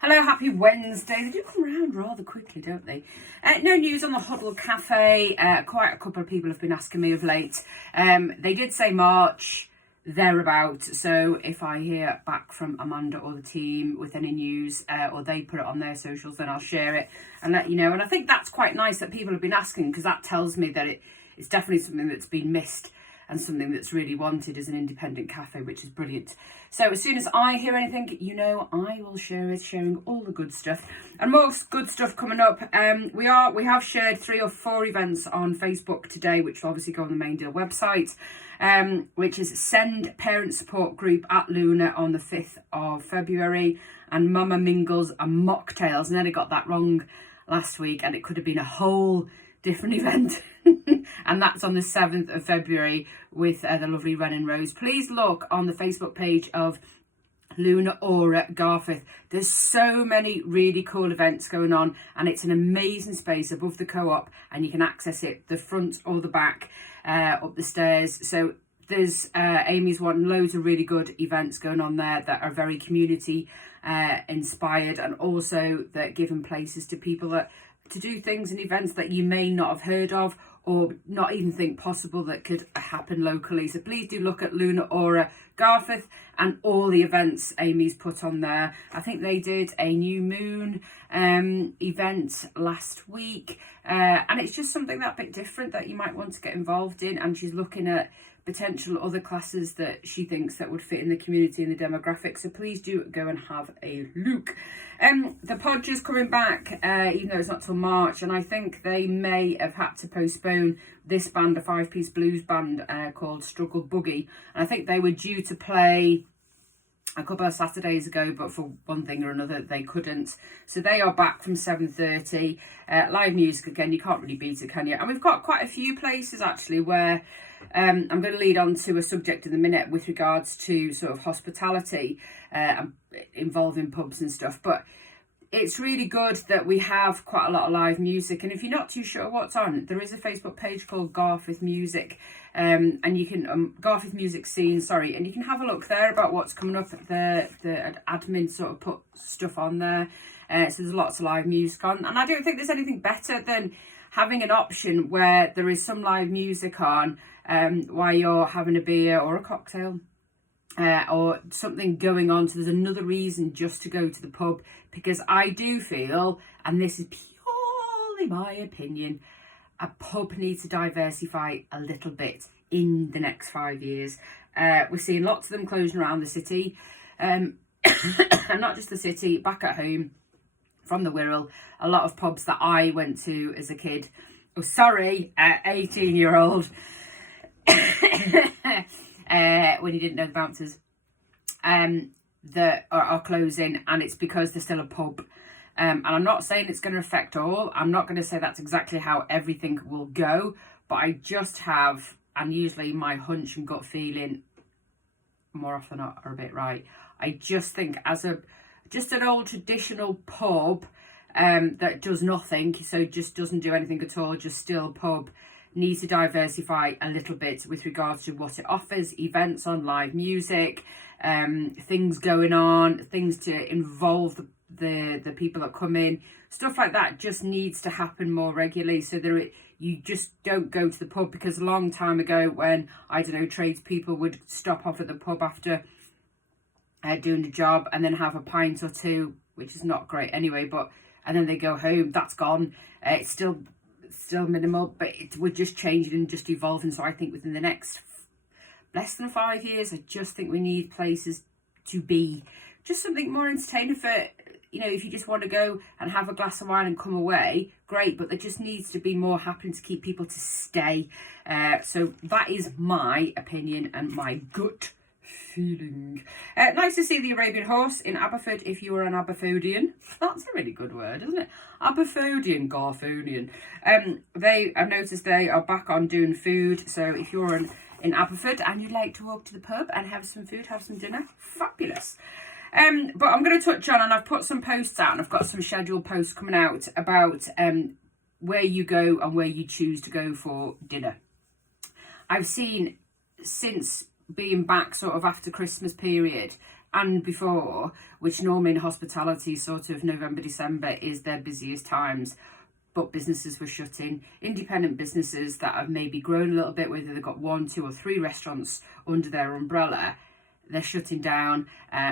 Hello, happy Wednesday. They do come around rather quickly, don't they? No news on the Huddle Cafe. Quite a couple of people have been asking me of late. They did say March, thereabouts. So if I hear back from Amanda or the team with any news, or they put it on their socials, then I'll share it and let you know. And I think that's quite nice that people have been asking, because that tells me that it's definitely something that's been missed and something that's really wanted as an independent cafe, which is brilliant. So as soon as I hear anything, you know, I will share it, sharing all the good stuff. And more good stuff coming up. We have shared 3 or 4 events on Facebook today, which will obviously go on the Main Deal website, which is Send Parent Support Group at Luna on the 5th of February, and Mama Mingles and Mocktails. And then I got that wrong last week, and it could have been a whole different event. And that's on the 7th of February with the lovely Ren and Rose. Please look on the Facebook page of Luna Aura Garforth. There's so many really cool events going on, and it's an amazing space above the co-op, and you can access it the front or the back, up the stairs. So there's Amy's wanting loads of really good events going on there that are very community inspired, and also that giving places to people that to do things and events that you may not have heard of or not even think possible that could happen locally. So please do look at Luna Aura Garforth and all the events Amy's put on there. I think they did a new moon event last week, and it's just something that bit different that you might want to get involved in. And she's looking at potential other classes that she thinks that would fit in the community and the demographics. So please do go and have a look. The Podge is coming back, even though it's not till March, and I think they may have had to postpone this band, a 5-piece blues band called Struggle Boogie. And I think they were due to play a couple of Saturdays ago, but for one thing or another they couldn't. So they are back from 7:30. Live music again, you can't really beat it, can you? And we've got quite a few places actually where I'm going to lead on to a subject in a minute with regards to sort of hospitality involving pubs and stuff. But it's really good that we have quite a lot of live music. And if you're not too sure what's on, there is a Facebook page called Garforth Music, and you can Garforth Music Scene, sorry, and you can have a look there about what's coming up. The admin sort of put stuff on there, so there's lots of live music on. And I don't think there's anything better than having an option where there is some live music on while you're having a beer or a cocktail. Or something going on, so there's another reason just to go to the pub, because I do feel, and this is purely my opinion, a pub needs to diversify a little bit in the next 5 years. We're seeing lots of them closing around the city, and not just the city, back at home from the Wirral, a lot of pubs that I went to as a kid, 18-year-old, when you didn't know the bouncers, that are closing, and it's because they're still a pub. And I'm not saying it's going to affect all. I'm not going to say that's exactly how everything will go, but I just have, and usually my hunch and gut feeling more often than not are a bit right. I just think just an old traditional pub that does nothing, so just doesn't do anything at all, just still a pub, needs to diversify a little bit with regards to what it offers, events on, live music, things going on, things to involve the people that come in, stuff like that just needs to happen more regularly, so you just don't go to the pub. Because a long time ago, when, I don't know, tradespeople would stop off at the pub after doing the job and then have a pint or two, which is not great anyway, and then they go home, that's gone. It's still minimal, but we're just changing and just evolving. So I think within the next less than 5 years, I just think we need places to be just something more entertaining for, you know, if you just want to go and have a glass of wine and come away, great, but there just needs to be more happening to keep people to stay. So that is my opinion and my gut feeling. Nice to see the Arabian horse in Aberford if you were an Aberfordian. That's a really good word, isn't it? Aberfordian, Garfordian. I've noticed they are back on doing food, so if you're in Aberford and you'd like to walk to the pub and have some food, have some dinner, fabulous. But I'm going to touch on, and I've put some posts out, and I've got some scheduled posts coming out about where you go and where you choose to go for dinner. I've seen, since being back sort of after Christmas period, and before, which normally in hospitality, sort of November, December is their busiest times. But businesses were shutting. Independent businesses that have maybe grown a little bit, whether they've got 1, 2 or 3 restaurants under their umbrella, they're shutting down,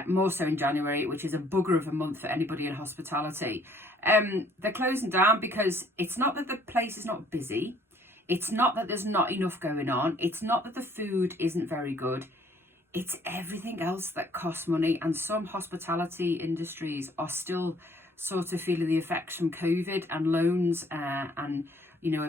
more so in January, which is a bugger of a month for anybody in hospitality. They're closing down because it's not that the place is not busy. It's not that there's not enough going on. It's not that the food isn't very good. It's everything else that costs money. And some hospitality industries are still sort of feeling the effects from COVID, and loans and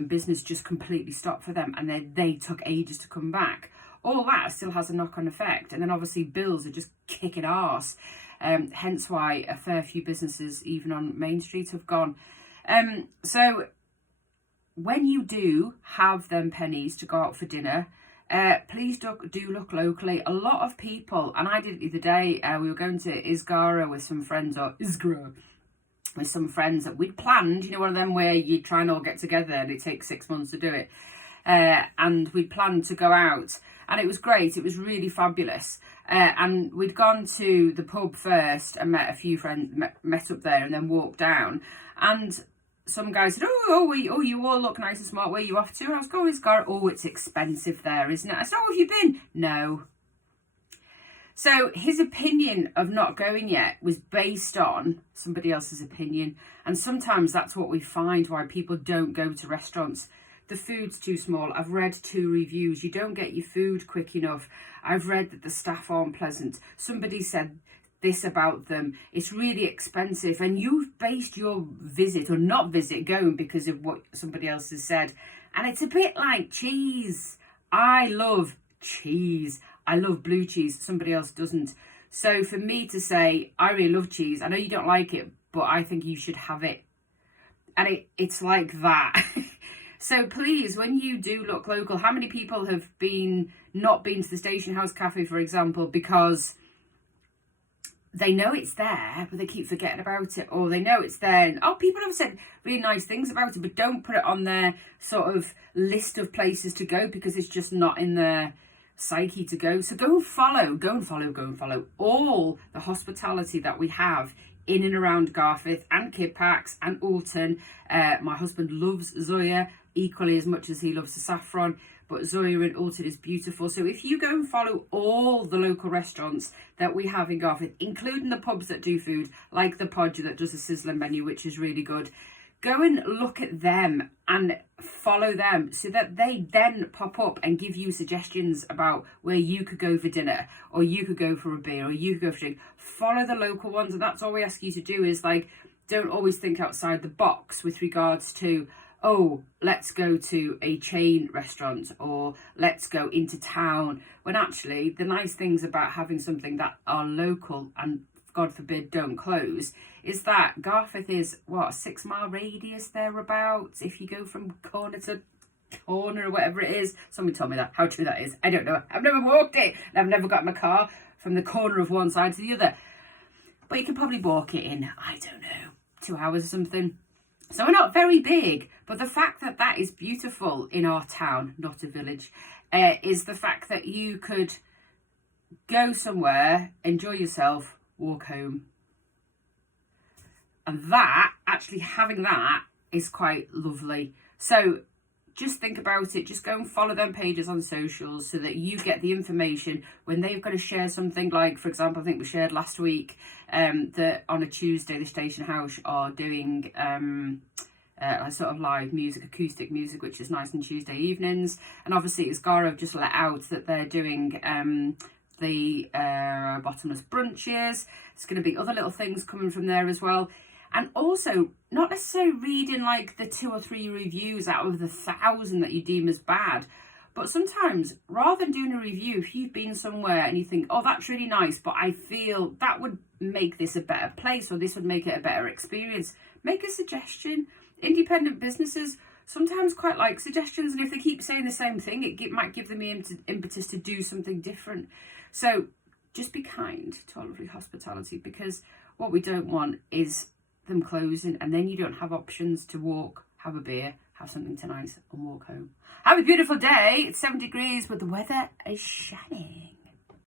business just completely stopped for them, and they took ages to come back. All that still has a knock-on effect, and then obviously bills are just kicking arse. Hence why a fair few businesses, even on Main Street, have gone. So when you do have them pennies to go out for dinner, please do look locally. A lot of people, and I did it the other day, we were going to Isgara with some friends, with some friends that we'd planned, one of them where you try and all get together and it takes 6 months to do it. And we'd planned to go out, and it was great. It was really fabulous. And we'd gone to the pub first and met a few friends, met up there, and then walked down. And some guy said, oh, you all look nice and smart. Where are you off to? And I was going, oh, it's expensive there, isn't it? I said, oh, have you been? No. So his opinion of not going yet was based on somebody else's opinion. And sometimes that's what we find why people don't go to restaurants. The food's too small. I've read 2 reviews. You don't get your food quick enough. I've read that the staff aren't pleasant. Somebody said this about them. It's really expensive. And you've based your visit or not visit going because of what somebody else has said. And it's a bit like cheese. I love cheese. I love blue cheese. Somebody else doesn't. So for me to say, I really love cheese. I know you don't like it, but I think you should have it. And it's like that. So please, when you do look local, how many people have not been to the Station House Cafe, for example, because they know it's there, but they keep forgetting about it, or they know it's there, and people have said really nice things about it, but don't put it on their sort of list of places to go because it's just not in their psyche to go. So go and follow all the hospitality that we have in and around Garforth and Kidpacks and Alton. My husband loves Zoya equally as much as he loves the Saffron, but Zoya in Alton is beautiful. So if you go and follow all the local restaurants that we have in Garforth, including the pubs that do food, like the Podger that does a sizzling menu, which is really good, go and look at them and follow them so that they then pop up and give you suggestions about where you could go for dinner, or you could go for a beer, or you could go for a drink. Follow the local ones, and that's all we ask you to do is don't always think outside the box with regards to, oh, let's go to a chain restaurant or let's go into town, when actually the nice things about having something that are local and God forbid don't close is that Garforth is a 6 mile radius thereabouts if you go from corner to corner or whatever it is. Somebody told me that. How true that is, I don't know. I've never walked it and I've never got in my car from the corner of one side to the other, but you can probably walk it in, I don't know, 2 hours or something. So we're not very big, but the fact that that is beautiful in our town, not a village, is the fact that you could go somewhere, enjoy yourself, walk home. And that, actually having that, is quite lovely. So just think about it. Just go and follow them pages on socials so that you get the information when they've got to share something. Like, for example, I think we shared last week that on a Tuesday, the Station House are doing a sort of live music, acoustic music, which is nice on Tuesday evenings. And obviously, Isgara have just let out that they're doing the bottomless brunches. There's going to be other little things coming from there as well. And also, not necessarily reading the 2 or 3 reviews out of the 1,000 that you deem as bad, but sometimes rather than doing a review, if you've been somewhere and you think, oh, that's really nice, but I feel that would make this a better place, or this would make it a better experience, make a suggestion. Independent businesses sometimes quite like suggestions, and if they keep saying the same thing, it might give them the impetus to do something different. So just be kind to our lovely hospitality, because what we don't want is them closing and then you don't have options to walk, have a beer, have something nice and walk home. Have a beautiful day. It's 7 degrees, but the weather is shining.